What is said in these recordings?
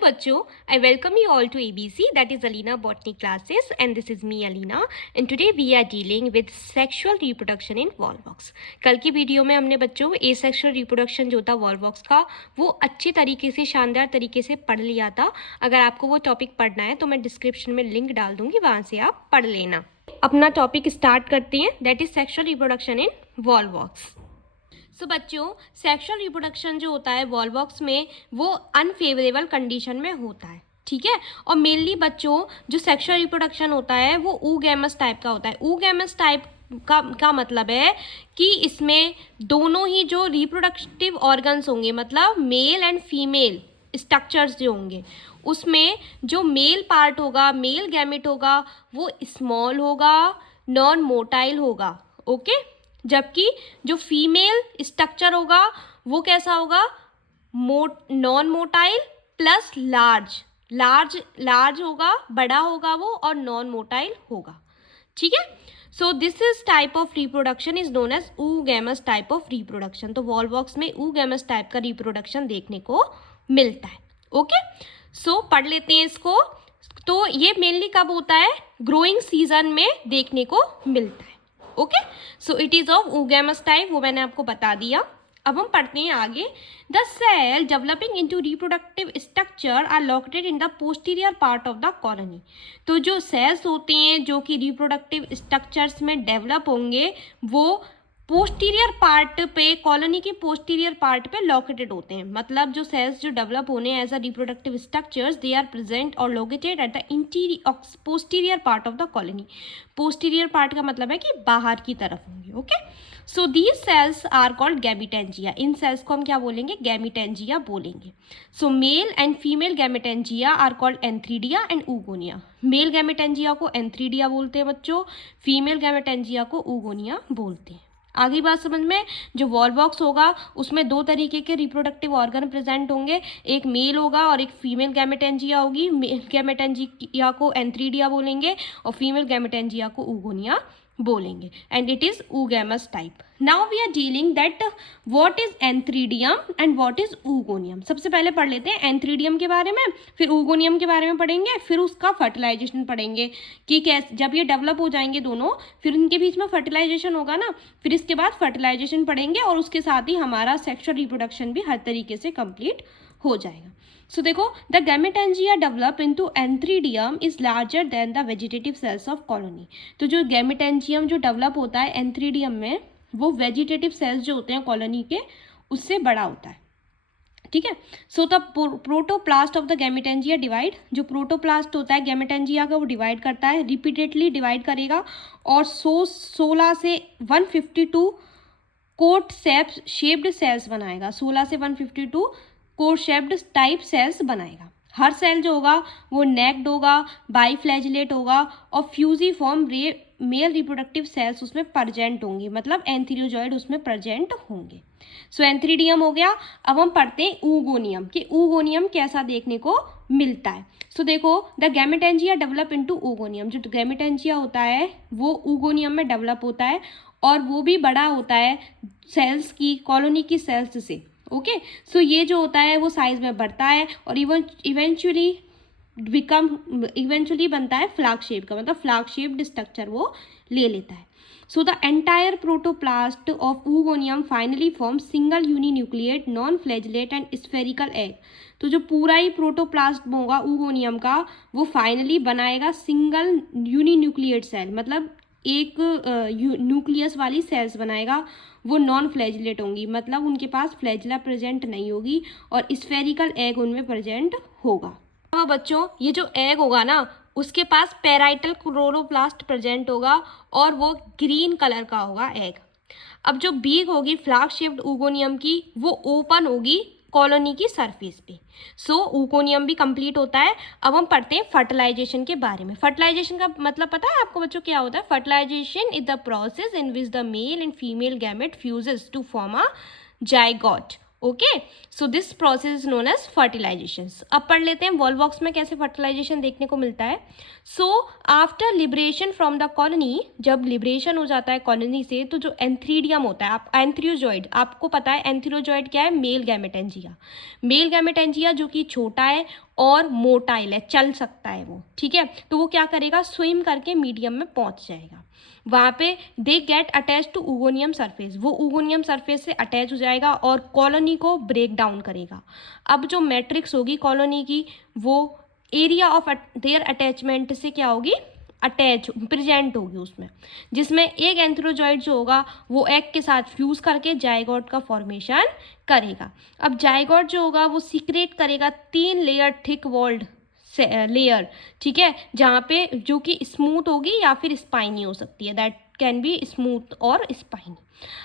bachcho, I welcome you all to ABC, that is Alina Botany classes, and this is me Alina, and today we are dealing with sexual reproduction in Volvox. कल की video में हमने बच्चों asexual reproduction जो था Volvox का वो अच्छे तरीके से शानदार तरीके से पढ़ लिया था। अगर आपको वो टॉपिक पढ़ना है तो मैं डिस्क्रिप्शन में लिंक डाल दूंगी, वहाँ से आप पढ़ लेना। अपना टॉपिक स्टार्ट करते हैं, that is sexual reproduction in Volvox. So बच्चों, सेक्सुअल रिप्रोडक्शन जो होता है वॉल्वॉक्स में वो अनफेवरेबल कंडीशन में होता है, ठीक है। और मेनली बच्चों जो सेक्सुअल रिप्रोडक्शन होता है वो ऊगैमस टाइप का होता है। ऊगैमस टाइप का मतलब है कि इसमें दोनों ही जो रिप्रोडक्टिव ऑर्गन्स होंगे, मतलब मेल एंड फीमेल स्ट्रक्चर्स जो होंगे, उसमें जो मेल पार्ट होगा, मेल गैमेट होगा, वो स्मॉल होगा, नॉन मोटाइल होगा, ओके। जबकि जो फीमेल स्ट्रक्चर होगा वो कैसा होगा, नॉन मोटाइल प्लस लार्ज होगा, बड़ा होगा वो, और नॉन मोटाइल होगा, ठीक है। So this is type of reproduction is known as oogamous type of reproduction. तो वॉल्वॉक्स में ऊगैमस टाइप का रिप्रोडक्शन देखने को मिलता है, ओके। सो पढ़ लेते हैं इसको। तो ये मेनली कब होता है, ग्रोइंग सीजन में देखने को मिलता है, okay. So it is of oogamous type, वो मैंने आपको बता दिया। अब हम पढ़ते हैं आगे। The cell developing into reproductive structure are located in the posterior part of the colony. तो जो सेल्स होते हैं जो कि रिप्रोडक्टिव स्ट्रक्चर्स में डेवलप होंगे वो पोस्टीरियर पार्ट पे, कॉलोनी के पोस्टीरियर पार्ट पे लोकेटेड होते हैं। मतलब जो सेल्स जो डेवलप होने as a reproductive structures, they are present और located at the posterior part of the colony. Posterior part का मतलब है कि बाहर की तरफ होंगे, okay. So these cells are called gametangia. इन सेल्स को हम क्या बोलेंगे, गैमिटेंजिया बोलेंगे। So male and female gametangia are called antheridia and oogonia. Mail gametangia को एंथ्रीडिया बोलते हैं बच्चों, फीमेल गैमिटेंजिया को ऊगोनिया बोलते हैं। आगे बात समझ में। जो वॉल्वॉक्स होगा उसमें दो तरीके के रिप्रोडक्टिव ऑर्गन प्रेजेंट होंगे, एक मेल होगा और एक फीमेल गैमेटेंजिया होगी। मेल गैमेटेंजिया को एंथ्रीडिया बोलेंगे और फीमेल गैमेटेंजिया को ऊगोनिया बोलेंगे, and it is oogamous type. Now we are dealing that what is antheridium and what is oogonium. सबसे पहले पढ़ लेते हैं एंथ्रीडियम के बारे में, फिर ऊगोनियम के बारे में पढ़ेंगे, फिर उसका फर्टिलाइजेशन पढ़ेंगे कि कैसे जब ये डेवलप हो जाएंगे दोनों, फिर उनके बीच में फर्टिलाइजेशन होगा ना, फिर इसके बाद फर्टिलाइजेशन पढ़ेंगे और उसके साथ ही हमारा सेक्सुअल रिप्रोडक्शन भी हर तरीके से कंप्लीट हो जाएगा। सो देखो, the gametangia develop into antheridium is larger than the vegetative cells of colony. तो जो गैमेटेंजियम जो डेवलप होता है एंथ्रीडियम में, वो वेजिटेटिव सेल्स जो होते हैं कॉलोनी के उससे बड़ा होता है, ठीक है। So the protoplast of the gametangia divide. जो प्रोटोप्लास्ट होता है गैमेटेंजिया का वो डिवाइड करता है, रिपीटेडली डिवाइड करेगा और 16 से 152 कोट शेप्ड सेल्स बनाएगा। 16 से 152 कोट शेप्ड टाइप सेल्स बनाएगा। हर सेल जो होगा वो नेक्ड होगा, बाईफ्लैजिलेट होगा और फ्यूजिफॉर्म मेल रिप्रोडक्टिव सेल्स उसमें प्रेजेंट होंगी, मतलब एंथीरियोजॉइड उसमें प्रेजेंट होंगे। सो एंथ्रीडियम हो गया। अब हम पढ़ते हैं ऊगोनियम कि ऊगोनियम कैसा देखने को मिलता है। सो देखो, the gametangia develop into oogonium. जो गैमेटेंजिया होता है वो ऊगोनियम में डेवलप होता है और वो भी बड़ा होता है सेल्स की, कॉलोनी की सेल्स से, ओके। सो ये जो होता है वो साइज में बढ़ता है और इवेंचुअली बनता है फ्लाग शेप का, मतलब फ्लाग शेप्ड स्ट्रक्चर वो ले लेता है। So the entire protoplast of oogonium finally form single uninucleate non flagellate and spherical egg. तो जो पूरा ही प्रोटोप्लास्ट होगा ऊगोनियम का वो फाइनली बनाएगा सिंगल यूनिन्यूक्लिएट सेल, मतलब एक न्यूक्लियस वाली सेल्स बनाएगा। वो नॉन फ्लैजिलेट होंगी, मतलब उनके पास फ्लैजिला प्रेजेंट नहीं होगी और स्फेरिकल एग उनमें प्रेजेंट होगा। अब बच्चों ये जो एग होगा ना उसके पास पैराइटल क्लोरोप्लास्ट प्रेजेंट होगा और वो ग्रीन कलर का होगा एग। अब जो बीक होगी फ्लाग शेप्ड ऊगोनियम की वो ओपन होगी कॉलोनी की सरफेस पे। सो ऊगोनियम भी कंप्लीट होता है। अब हम पढ़ते हैं फर्टिलाइजेशन के बारे में। फर्टिलाइजेशन का मतलब पता है आपको बच्चों क्या होता है? Fertilisation is the process in which the male and female gamete fuses to form a zygote, okay. So this process is known as fertilisation. अब पढ़ लेते हैं वॉल्वॉक्स में कैसे फर्टिलाइजेशन देखने को मिलता है। So after liberation from the colony, जब लिबरेशन हो जाता है कॉलोनी से, तो जो एंथ्रीडियम होता है, आप एंथ्रियोजॉइड, आपको पता है एंथ्रियोजॉइड क्या है? Mail gametangia. मेल गैमेटेंजिया जो कि छोटा है और मोटाइल है, चल सकता है वो, ठीक है। तो वो क्या करेगा, स्विम करके मीडियम में पहुंच जाएगा। वहाँ पे they get attach to oogonium surface, वो ऊगोनियम सरफेस से अटैच हो जाएगा और कॉलोनी को ब्रेक डाउन करेगा। अब जो मैट्रिक्स होगी कॉलोनी की, वो एरिया ऑफ देयर अटैचमेंट से क्या होगी, अटैच प्रेजेंट होगी उसमें, जिसमें एक एंथ्रोजॉइड जो होगा वो एग के साथ फ्यूज करके जाइगोट का फॉर्मेशन करेगा। अब जाइगोट जो होगा वो सीक्रेट करेगा 3 लेयर थिक वॉल्ड लेयर, ठीक है, जहाँ पे जो कि स्मूथ होगी या फिर स्पाइनी हो सकती है, दैट कैन बी स्मूथ और स्पाइनी।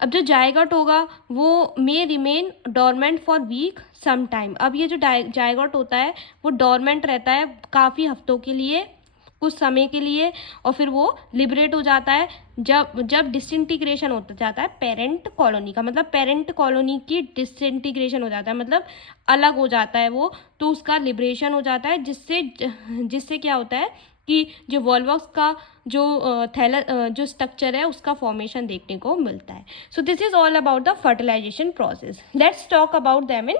अब जो जाइगोट होगा वो may remain dormant for week some time. अब ये जो जाइगोट होता है वो डोरमेंट रहता है काफ़ी हफ्तों के लिए, कुछ समय के लिए, और फिर वो लिबरेट हो जाता है जब डिसइंटीग्रेशन होता जाता है पेरेंट कॉलोनी का, मतलब पेरेंट कॉलोनी की डिसइंटीग्रेशन हो जाता है, मतलब अलग हो जाता है वो, तो उसका लिबरेशन हो जाता है, जिससे क्या होता है कि जो वॉल्वॉक्स का जो स्ट्रक्चर है उसका फॉर्मेशन देखने को मिलता है। So this is all about the fertilisation process. Let's talk about them in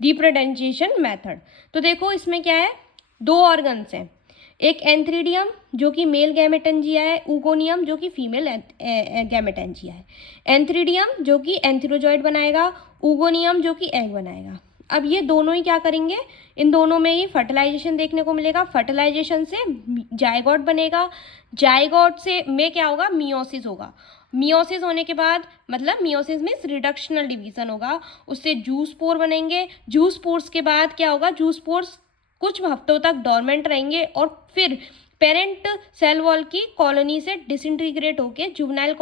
reproduction method. तो देखो इसमें क्या है, 2 ऑर्गन्स हैं, एक एंथ्रीडियम जो कि मेल गैमेटेंजिया है, ऊगोनियम जो कि फीमेल गैमेटेंजिया है। एंथ्रीडियम जो कि एंथ्रोजॉइड बनाएगा, ऊगोनियम जो कि एग बनाएगा। अब ये दोनों ही क्या करेंगे, इन दोनों में ही फर्टिलाइजेशन देखने को मिलेगा। फर्टिलाइजेशन से जाइगोट बनेगा, जाइगोट से में क्या होगा, मियोसिस होगा। मियोसिस होने के बाद मतलब मियोसिस मीन्स रिडक्शनल डिवीजन होगा, उससे जूस पोर बनेंगे। जूस पोर्स के बाद क्या होगा, जूस पोर्स कुछ हफ्तों तक डोरमेंट रहेंगे और फिर पेरेंट सेल वॉल की कॉलोनी से डिसइंटीग्रेट होके जुवेनाइल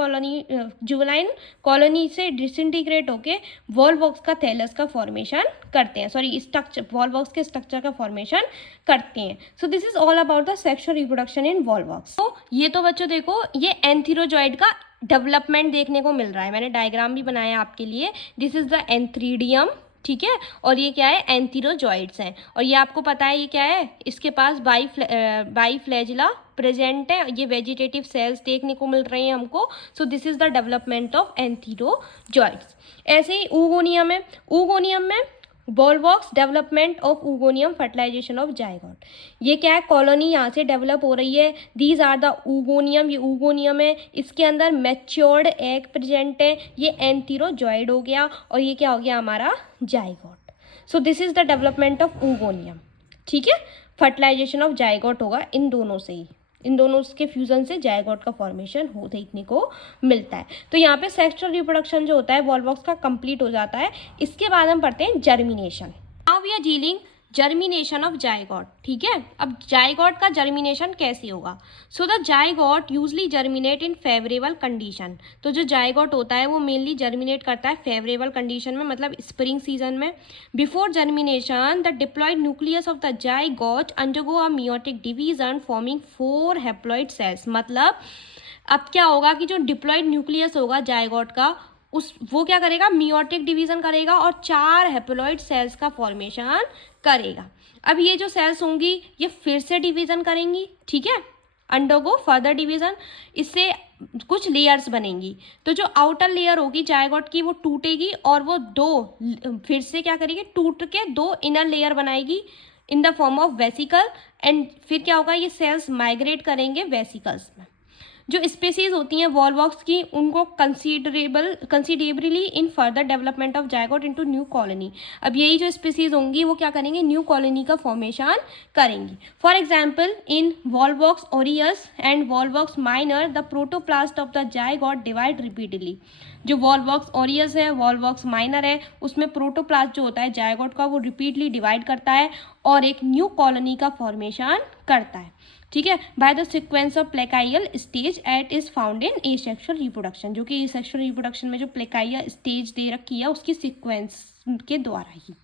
कॉलोनी से डिसइंटीग्रेट होके वॉल्वॉक्स का थैलस का फॉर्मेशन करते हैं, सॉरी स्ट्रक्चर वॉल्वॉक्स के स्ट्रक्चर का फॉर्मेशन करते हैं। सो this is all about the sexual reproduction in Volvox. तो ये तो बच्चों देखो ये एंथीरोजॉइड का डेवलपमेंट देखने को मिल रहा है, मैंने डायग्राम भी बनाया आपके लिए। दिस इज द एंथ्रीडियम, ठीक है, और ये क्या है, एंथीरोजॉइड्स हैं, और ये आपको पता है ये क्या है, इसके पास बाई फ्लैजिला प्रेजेंट है, ये वेजिटेटिव सेल्स देखने को मिल रहे हैं हमको। So this is the development of antherozoids. ऐसे ही ऊगोनियम है, ऊगोनियम में Volvox development of oogonium fertilization of zygote. ये क्या है, कॉलोनी यहाँ से डेवलप हो रही है। दीज आर द ऊगोनियम, ये ऊगोनियम है, इसके अंदर मैच्योर्ड एग प्रेजेंट है, ये एंथीरोजॉइड हो गया, और ये क्या हो गया हमारा zygote. So this is the development of oogonium, ठीक है। फर्टिलाइजेशन ऑफ जाइगोट होगा इन दोनों से ही, इन दोनों के फ्यूजन से जाइगोट का फॉर्मेशन हो देखने को मिलता है। तो यहाँ पे सेक्सुअल रिप्रोडक्शन जो होता है वॉल्वॉक्स का कंप्लीट हो जाता है। इसके बाद हम पढ़ते हैं germination. Now we are dealing germination of zygote, ठीक है। अब जाइगोट का जर्मिनेशन कैसे होगा, so the zygote usually germinate in favourable condition. तो जो जाइगोट होता है वो मेनली जर्मिनेट करता है फेवरेबल कंडीशन में, मतलब स्प्रिंग सीजन में। Before germination the diploid nucleus of the zygote undergo a meiotic division forming 4 haploid cells. मतलब अब क्या होगा कि जो डिप्लॉयड न्यूक्लियस होगा जाइगोट का वो क्या करेगा, मियोटिक डिवीजन करेगा और 4 हैप्लॉइड सेल्स का फॉर्मेशन करेगा। अब ये जो सेल्स होंगी ये फिर से डिवीजन करेंगी, ठीक है, अंडरगो फर्दर डिवीजन, इससे कुछ लेयर्स बनेंगी। तो जो आउटर लेयर होगी जाइगोट की वो टूटेगी और वो 2 फिर से क्या करेगी, टूट के 2 इनर लेयर बनाएगी in the form of vesicle, and फिर क्या होगा, ये सेल्स माइग्रेट करेंगे वेसिकल्स में। जो स्पेसीज होती हैं वॉल्वॉक्स की उनको considerably in further development of zygote into new colony. अब यही जो स्पेसीज होंगी वो क्या करेंगे, न्यू कॉलोनी का फॉर्मेशन करेंगी। For example in Volvox aureus and Volvox minor the protoplast of the zygote divide repeatedly. जो वॉल्वॉक्स ओरियस है, वॉल्वॉक्स माइनर है, उसमें प्रोटोप्लास्ट जो होता है जाइगोट का वो रिपीटली डिवाइड करता है और एक न्यू कॉलोनी का फॉर्मेशन करता है, ठीक है, by the sequence of plakeal stage at is found in asexual reproduction. जो कि एसेक्सुअल रिप्रोडक्शन में जो प्लेकाइयल स्टेज दे रखी है उसकी सीक्वेंस के द्वारा ही।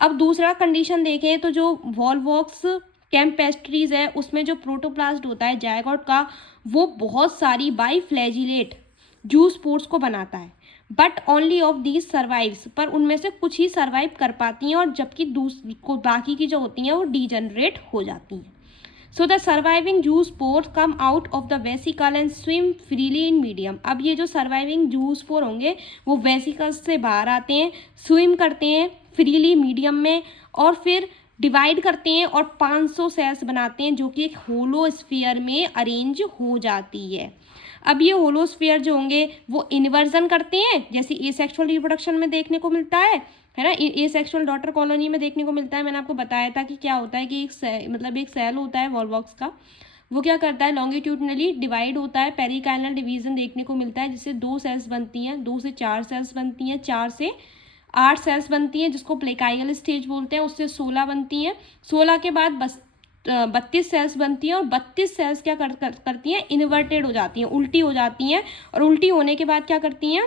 अब दूसरा कंडीशन देखें तो जो वॉल्वॉक्स कैम्पेस्ट्रीज है उसमें जो प्रोटोप्लास्ट होता है जाइगोट का वो बहुत सारी बाईफ्लैजिलेट जूस पोर्स को बनाता है, but only of these survives, पर उनमें से कुछ ही सर्वाइव कर पाती हैं और जबकि बाकी की जो होती हैं वो डीजनरेट हो जाती हैं। So the surviving juice spores come out of the vesicle and swim freely in medium। अब ये जो surviving juice spore होंगे वो वेसिकल्स से बाहर आते हैं, स्विम करते हैं फ्रीली मीडियम में, और फिर डिवाइड करते हैं और 500 सेल्स बनाते हैं जो कि एक होलोस्फीयर में अरेंज हो जाती है। अब ये होलोस्फीयर जो होंगे वो इन्वर्जन करते हैं, जैसे एसेक्सुअल रिप्रोडक्शन में देखने को मिलता है ना, एसेक्सुअल डॉटर कॉलोनी में देखने को मिलता है। मैंने आपको बताया था कि क्या होता है कि एक सेल होता है वॉल्वॉक्स का, वो क्या करता है, लॉन्गिट्यूडनली डिवाइड होता है, पेरिकाइनल डिवीजन देखने को मिलता है, जिससे 2 सेल्स बनती हैं, 2 से 4 सेल्स बनती हैं, 4 से 8 सेल्स बनती हैं, जिसको प्लेकाइयल स्टेज बोलते हैं, उससे 16 बनती हैं, 16 के बाद बस 32 सेल्स बनती हैं, और 32 सेल्स क्या करती हैं, इन्वर्टेड हो जाती हैं, उल्टी हो जाती हैं, और उल्टी होने के बाद क्या करती हैं,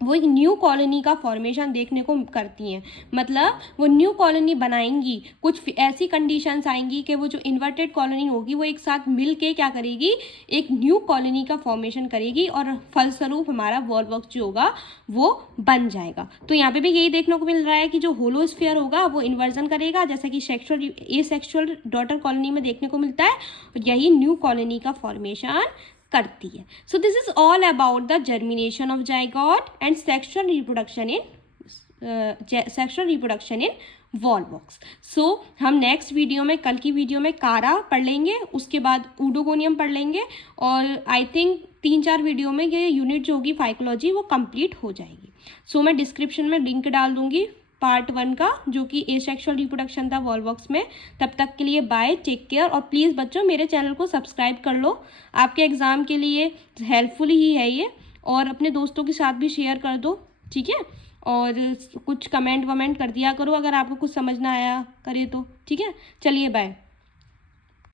वो एक न्यू कॉलोनी का फॉर्मेशन देखने को करती हैं। मतलब वो न्यू कॉलोनी बनाएंगी, कुछ ऐसी कंडीशंस आएंगी कि वो जो इन्वर्टेड कॉलोनी होगी वो एक साथ मिल के क्या करेगी, एक न्यू कॉलोनी का फॉर्मेशन करेगी, और फलस्वरूप हमारा वॉल्वॉक्स जो होगा वो बन जाएगा। तो यहाँ पे भी यही देखने को मिल रहा है कि जो होलोस्फीयर होगा वो इन्वर्जन करेगा, जैसा कि एसेक्सुअल डॉटर कॉलोनी में देखने को मिलता है, और यही न्यू कॉलोनी का फॉर्मेशन करती है। So this is all about the germination of zygote and sexual reproduction in Volvox. So हम नेक्स्ट वीडियो में, कल की वीडियो में कारा पढ़ लेंगे, उसके बाद ऊडोगोनियम पढ़ लेंगे, और आई थिंक 3-4 वीडियो में ये यूनिट जो होगी फाइकोलॉजी वो कंप्लीट हो जाएगी। सो मैं डिस्क्रिप्शन में लिंक डाल दूंगी पार्ट 1 का, जो कि एसेक्सुअल रिप्रोडक्शन था वॉल्वॉक्स में। तब तक के लिए बाय, टेक केयर, और प्लीज़ बच्चों मेरे चैनल को सब्सक्राइब कर लो, आपके एग्ज़ाम के लिए हेल्पफुल ही है ये, और अपने दोस्तों के साथ भी शेयर कर दो, ठीक है, और कुछ कमेंट वमेंट कर दिया करो अगर आपको कुछ समझ ना आया करे तो, ठीक है। चलिए बाय।